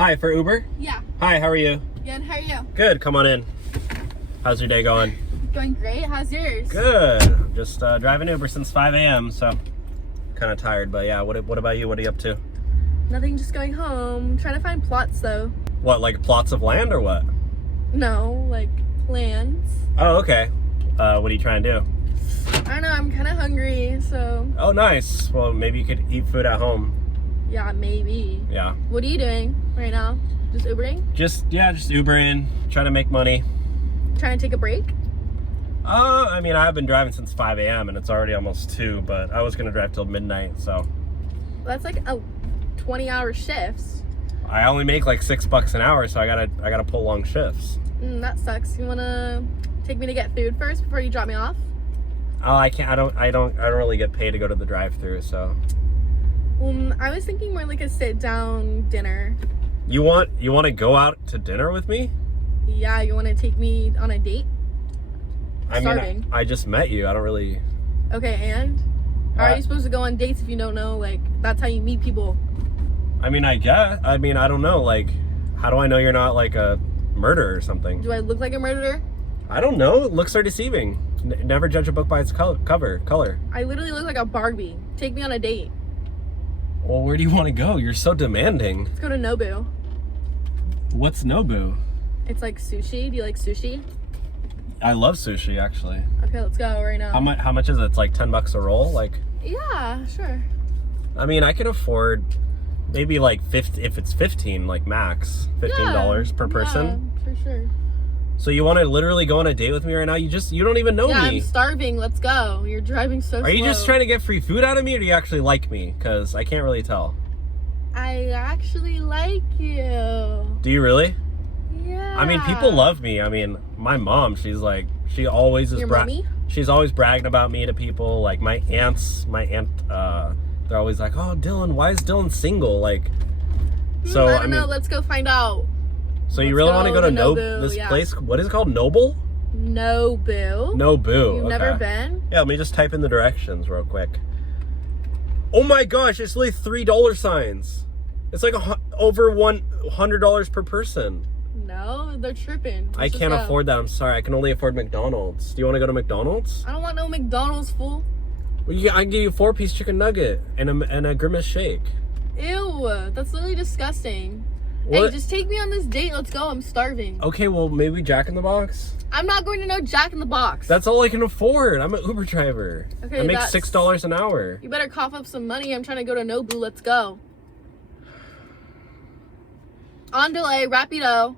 Hi, for Uber? Yeah. Hi, how are you? Good, how are you? Good, come on in. How's your day going? Going great, how's yours? Good. Just driving Uber since 5 a.m., so kind of tired, but yeah, what about you? What are you up to? Nothing, just going home. Trying to find plots though. What, like plots of land or what? No, like plans. Oh, okay. What are you trying to do? I don't know, I'm kind of hungry, so Oh, nice. Well, maybe you could eat food at home. yeah, maybe. Yeah. What are you doing right now? Just Ubering? Just Ubering, trying to make money. Trying to take a break? I mean, I've been driving since 5 a.m. and it's already almost 2, but I was gonna drive till midnight, so. That's like a 20-hour shifts. I only make like $6 an hour, so I gotta pull long shifts. That sucks. You wanna take me to get food first before you drop me off? Oh, I can't. I don't really get paid to go to the drive-thru, so. I was thinking more like a sit-down dinner. You want to go out to dinner with me? Yeah, you want to take me on a date? I mean, I just met you. I don't really. Okay, and how are you supposed to go on dates if you don't know? Like, that's how you meet people. I mean, I guess. I mean, I don't know. Like, how do I know you're not like a murderer or something? Do I look like a murderer? I don't know. Looks are deceiving. Never judge a book by its color. I literally look like a Barbie. Take me on a date. Well, where do you want to go? You're so demanding. Let's go to Nobu. What's Nobu? It's like sushi. Do you like sushi? I love sushi, actually. Okay, let's go right now. How much is it? It's like $10 a roll? Like. Yeah, sure. I mean, I can afford maybe like 50, if it's 15, like max $15 per person. Yeah, for sure. So you want to literally go on a date with me right now? You don't even know me. Yeah, I'm starving. Let's go. You're driving so slow. Are you just trying to get free food out of me, or do you actually like me? Because I can't really tell. I actually like you. Do you really? Yeah. I mean, people love me. I mean, my mom, she's always is Your mommy? She's always bragging about me to people. Like my aunt, they're always like, "Oh, Dylan, why is Dylan single?" Like, so I don't know. Let's go find out. So you really want to go to Nobu, this yeah. place? What is it called? Noble? Nobu. Nobu. You've never been? Yeah, let me just type in the directions real quick. Oh my gosh, it's like $3 signs. It's like over $100 per person. No, they're tripping. I can't afford that. I'm sorry. I can only afford McDonald's. Do you want to go to McDonald's? I don't want no McDonald's, fool. Well, I can give you a 4-piece chicken nugget and a Grimace shake. Ew, that's literally disgusting. What? Hey, just take me on this date. Let's go. I'm starving. Okay, well, maybe Jack in the Box? I'm not going to no Jack in the Box. That's all I can afford. I'm an Uber driver. Okay, I make $6 an hour. You better cough up some money. I'm trying to go to Nobu. Let's go. On delay, Rapido.